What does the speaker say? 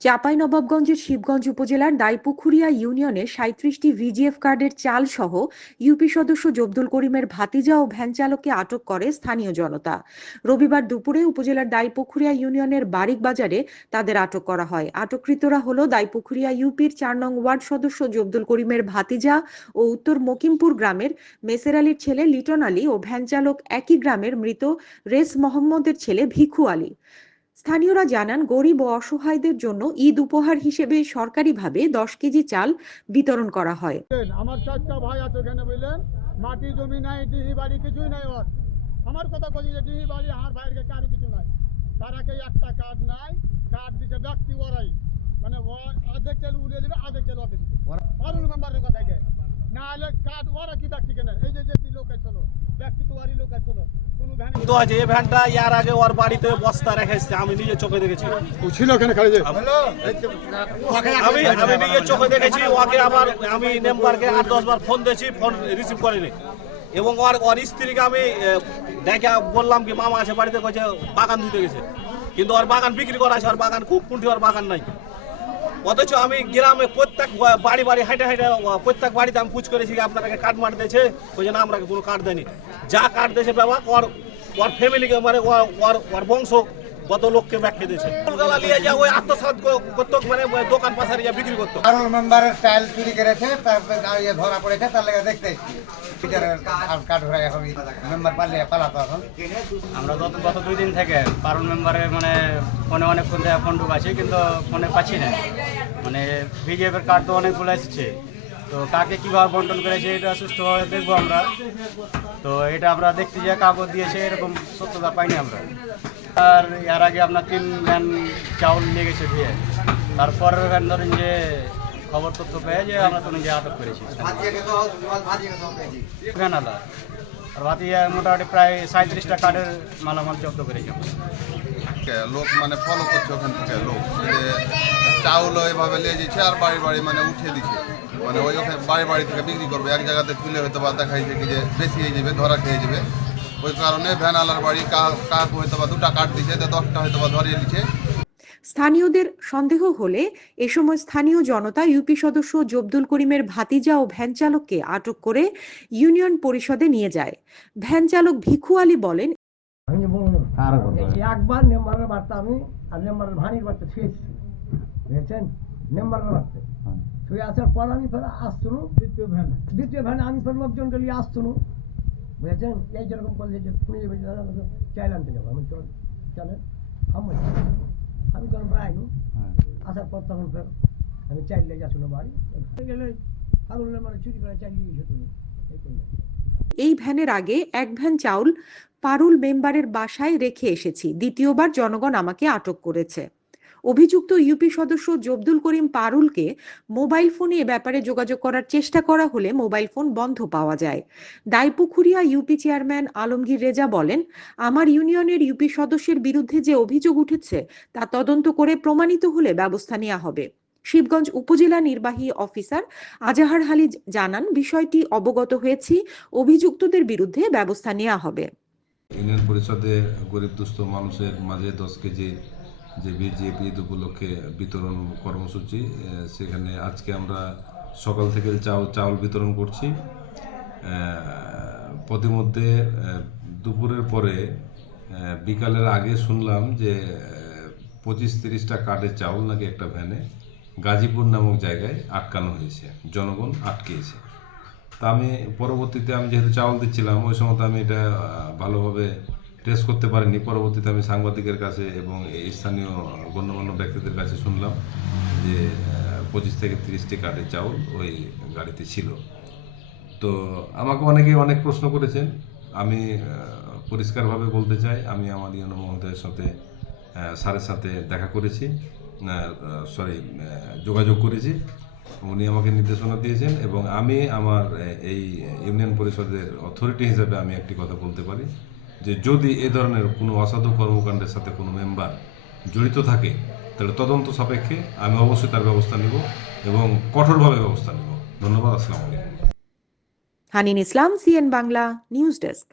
চাঁপাইনবাবগঞ্জের শিবগঞ্জ উপজেলার দাইপুখুরিয়া ইউনিয়নে সাঁত্রিশটি ভিজিএফ কার্ডের চাল সহ ইউপি সদস্য জব্দুল করিমের ভাতিজা ও ভ্যান চালককে আটক করে স্থানীয় জনতা। রবিবার দুপুরে উপজেলার দাইপুখুরিয়া ইউনিয়নের বারিক বাজারে তাদের আটক করা হয়। আটককৃতরা হল দাইপুখুরিয়া ইউপির চার নং ওয়ার্ড সদস্য জব্দুল করিমের ভাতিজা ও উত্তর মকিমপুর গ্রামের মেসের আলীর ছেলে লিটন আলী ও ভ্যান চালক একই গ্রামের মৃত রেস মোহাম্মদের ছেলে ভিখু আলী। স্থানীয়রা জানান, গরিব ও অসহায়দের জন্য ঈদ উপহার হিসেবে সরকারিভাবে দশ কেজি চাল বিতরণ করা হয়। আমার চারটা ভাই আছে ওখানে বুঝলেন? মাটি, জমি নাই, ডিহি বাড়ি, কিছুই নাই ওর। আমার কথা বলি যে ডিহি বাড়ি, আমার ভাইয়ের কাছে কিছু নাই। তারাকে একটা কার্ড নাই, কার্ড দিছে ব্যক্তি ওরাই। মানে অর্ধেক চাল উড়িয়ে দিবে অর্ধেক চাল অর্ধেক পারুল মেম্বারের কথা তো আছে এই ভ্যানটা ইয়ার আগে ওর বাড়িতে বস্তা রেখেছে আমি নিজে চোখে দেখেছি। ছিল ওখানে খালি যে? আমি আমি নিজে চোখে দেখেছি ওকে আবার আমি আট দশ বার ফোন দিয়েছি ফোন রিসিভ করেনি। এবং ওর ওর স্ত্রীকে আমি ডেকে বললাম কি মামা আছে বাড়িতে কয়েছে বাগান দিতে গেছে। কিন্তু ওর বাগান বিক্রি করা আছে ওর বাগান খুব কুণ্ঠি ওর বাগান নাই। অথচ আমি গ্রামে প্রত্যেক বাড়ি বাড়ি হাইটে হাইটে প্রত্যেক বাড়িতে আমি পুজ করেছি আপনাকে কার্ড মার দিয়েছে, ওই জন্য আমরা কোনো কার্ড দেয়নি। যা কার্ড দিয়েছে বাবা, ওর ওর ফ্যামিলিকে মানে ওর ওর বংশ কত লোককে ব্যাখ্যা দিয়েছে। কলকাতা নিয়ে যা ওই আত্মসাৎ করতো মানে দোকান পাশারে যা বিক্রি করতো। কারণ মেম্বারের টাইল চুরি করেছে, তারপরে ধরা পড়েছে, তার লেগে দেখতে মেম্বার পালিয়ে পালাতো এখন। আমরা গত গত দুই দিন থেকে পারুল মেম্বারের মানে ফোনে অনেকক্ষণ থেকে ফোন ঢুকাছি কিন্তু ফোনে পাচ্ছি না। মানে বিজেপির কার্ড তো অনেকগুলো এসেছে। তো কাকে কীভাবে বন্টন করেছে এটা সুষ্ঠুভাবে দেখব আমরা। তো এটা আমরা দেখতে যে কাগজ দিয়েছে, এরকম সত্যতা পাইনি আমরা। আর এর আগে আপনার তিন ভ্যান চাউল নিয়ে গেছে দিয়ে তারপরের ভ্যান ধরেন যে খবর তথ্য পেয়ে যে আমরা তো নিজে আটক করেছি। আর ভাতিয়া মোটামুটি প্রায় সাঁত্রিশটা কার্ডের মালামাল জব্দ করেছি লোক মানে ফলো করছে ওখান থেকে, লোক। চাউল এভাবে নিয়ে যাচ্ছে আর বাড়ি বাড়ি মানে উঠিয়ে দিচ্ছে। মানে ওই ওখানে বাড়ি বাড়ি থেকে বিক্রি করবে, এক জায়গাতে তুলে হয়তো বা দেখাইছে কি যে বেশি হয়ে যাবে, ধরা খেয়ে যাবে। ওই কারণে ভ্যান আলার বাড়ি কাক হয়তো বা দুটা কাঠ তো দশটা হয়তো বা ধরিয়ে দিচ্ছে। স্থানীয়দের সন্দেহ হলে এ সময় স্থানীয় জনতা ইউপি সদস্য জব্দুল করিমের ভাতিজা ও ভ্যান চালককে আটক করে ইউনিয়ন পরিষদে নিয়ে যায়। ভ্যান চালক ভিখু আলী বলেন একবার নেম্বারের বার্তা আমি আর নেম্বারের ভানির বার্তা ছুঁয়েছি বুঝেছেন নেম্বারের বার্তা। ছুঁয়ে আসার পর আমি ফের আসতুনু। দ্বিতীয় ভ্যান। দ্বিতীয় ভ্যানে আমি ফের লোকজনকে নিয়ে আসতুনু। বুঝেছেন? এই যেরকম করলে যে শুনে যাবে দাদা আমাকে চাইল আনতে যাব। আমি চল চলেন। আমি আমি তখন বেড়াইনি আসার পর তখন ফের আমি চাইলে আসুন বাড়ি। গেলে আগুন মানে চুরি করে চাইলে গিয়েছো তুমি। এই করলাম এই ভ্যানের আগে এক ভ্যান চাউল পারুল মেম্বারের বাসায় রেখে এসেছি। দ্বিতীয়বার জনগণ আমাকে আটক করেছে। অভিযুক্ত ইউপি সদস্য জব্দুল করিম পারুলকে মোবাইল ফোনে এ ব্যাপারে যোগাযোগ করার চেষ্টা করা হলে মোবাইল ফোন বন্ধ পাওয়া যায়। দাইপুখুরিয়া ইউপি চেয়ারম্যান আলমগীর রেজা বলেন, আমার ইউনিয়নের ইউপি সদস্যের বিরুদ্ধে যে অভিযোগ উঠেছে, তা তদন্ত করে প্রমাণিত হলে ব্যবস্থা নেওয়া হবে। শিবগঞ্জ উপজেলা নির্বাহী অফিসার আজাহার হালি জানান, বিষয়টি অবগত হয়েছি, অভিযুক্তদের বিরুদ্ধে ব্যবস্থা নেওয়া হবে। ইউনিয়ন পরিষদে গরিব দুস্থ মানুষের মাঝে দশ কেজি যে বিজেপি ঈদ উপলক্ষে বিতরণ কর্মসূচি সেখানে আজকে আমরা সকাল থেকে চাউল চাউল বিতরণ করছি। পথিমধ্যে দুপুরের পরে বিকালের আগে শুনলাম যে পঁচিশ তিরিশটা কার্ডের চাউল নাকি একটা ভ্যানে গাজীপুর নামক জায়গায় আটকানো হয়েছে। জনগণ আটকেছে। তা আমি পরবর্তীতে আমি যেহেতু চাউল দিচ্ছিলাম, ওই সময় আমি এটা ভালোভাবে টেস্ট করতে পারিনি। পরবর্তীতে আমি সাংবাদিকের কাছে এবং এই স্থানীয় গণ্যমান্য ব্যক্তিদের কাছে শুনলাম যে পঁচিশ থেকে তিরিশটি কার্ডের চাউল ওই গাড়িতে ছিল। তো আমাকে অনেকে অনেক প্রশ্ন করেছেন। আমি পরিষ্কারভাবে বলতে চাই, আমি আমার ইউনো মহোদয়ের সাথে স্যারের সাথে দেখা করেছি সরি যোগাযোগ করেছি। উনি আমাকে নির্দেশনা দিয়েছেন এবং আমি আমার এই ইউনিয়ন পরিষদের অথরিটি হিসেবে আমি একটি কথা বলতে পারি। যে যদি এ ধরনের কোনো অসাধু কর্মকাণ্ডের সাথে কোনো মেম্বার জড়িত থাকে, তাহলে তদন্ত সাপেক্ষে আমি অবশ্যই তার ব্যবস্থা নেব এবং কঠোরভাবে ব্যবস্থা নেব। ধন্যবাদ, আসসালামু আলাইকুম। Hanin Islam, CN Bangla, news desk.